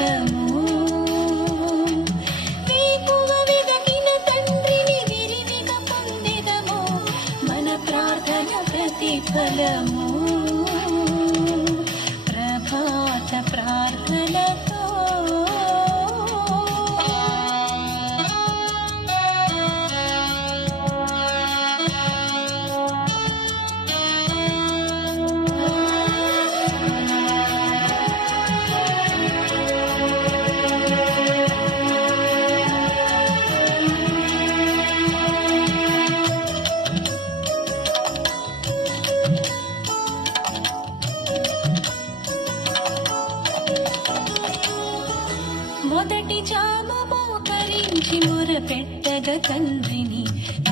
ప్రతిఫలము. వేకువ వెదకిన తండ్రిని విరివిగా పొందెదము, మన ప్రార్థన ప్రతిఫలము. ప్రభాత ప్రార్థనతో మొదటి జాము మోకరించి మొరపెట్టగ తండ్రిని,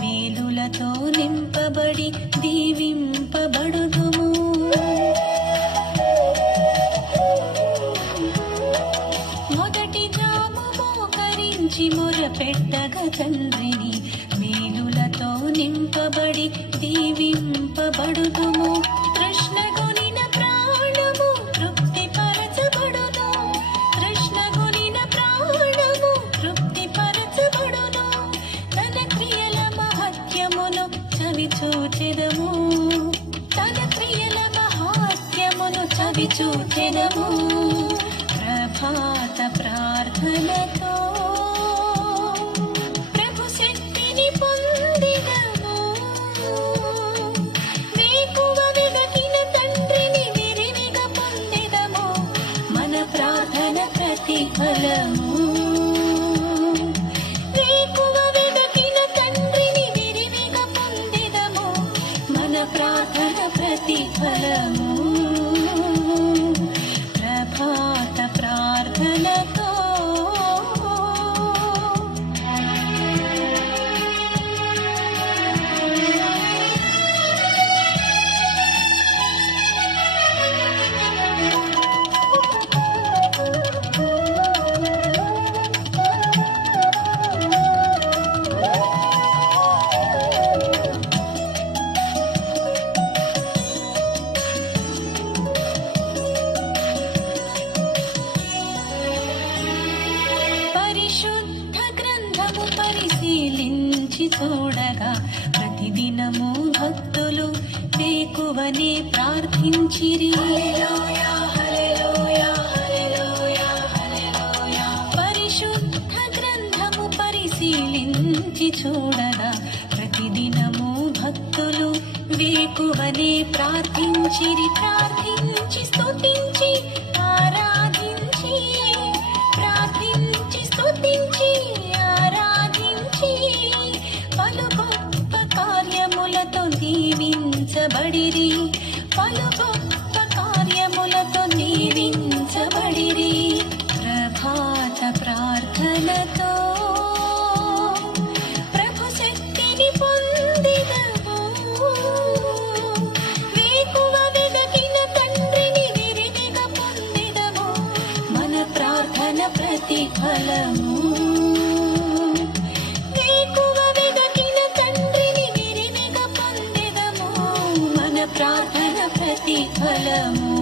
మేలులతో నింపబడి దీవింపబడుదుము. మొదటి జాము మోకరించి మొరపెట్టగ తండ్రిని, మేలులతో నింపబడి దీవింపబడుదుము. కృష్ణగునిన ప్రాణము తృప్తి పరచబడును, కృష్ణగునిన ప్రాణము తృప్తి పరచబడును. తన క్రియల మహత్యమును చవి చూచెదము, తన క్రియల మహత్యమును చవి చూచెదము. ప్రభాత ప్రార్థనతో ప్రభు శక్తిని పొందిదము, వేకువ వెదకిన తండ్రిని విరివిగా పొందెదము, మన ప్రార్థన ప్రతిఫలము. వేకువ వెదకిన తండ్రిని విరివిగా పొందెదము, మన ప్రార్థన ప్రతిఫలము. ప్రభాత ప్రార్థనతో పరిశుద్ధ గ్రంథము పరిశీలించి చూడగా, ప్రతిదినము భక్తులు వేకువనే ప్రార్థించిరి. పరిశుద్ధ గ్రంథము పరిశీలించి చూడగా, ప్రతిదినము భక్తులు వేకువనే ప్రార్థించిరి. ప్రార్థించి స్తుతించి ఆరాధించి, ప్రార్థించి స్తుతించి ఆరాధించి, పలు గొప్ప కార్యములతో దీవించబడిరి, పలు గొప్ప కార్యములతో దీవించబడిరి. ప్రభాత ప్రార్థనతో ప్రభు శక్తిని పొందిదము, వేకువ వెదకిన తండ్రిని విరివిగా పొందెదము, మన ప్రార్థన ప్రతిఫలము. వేకువ వెదకిన తండ్రిని విరివిగా పొందెదము, మన ప్రార్థన ప్రతిఫలము.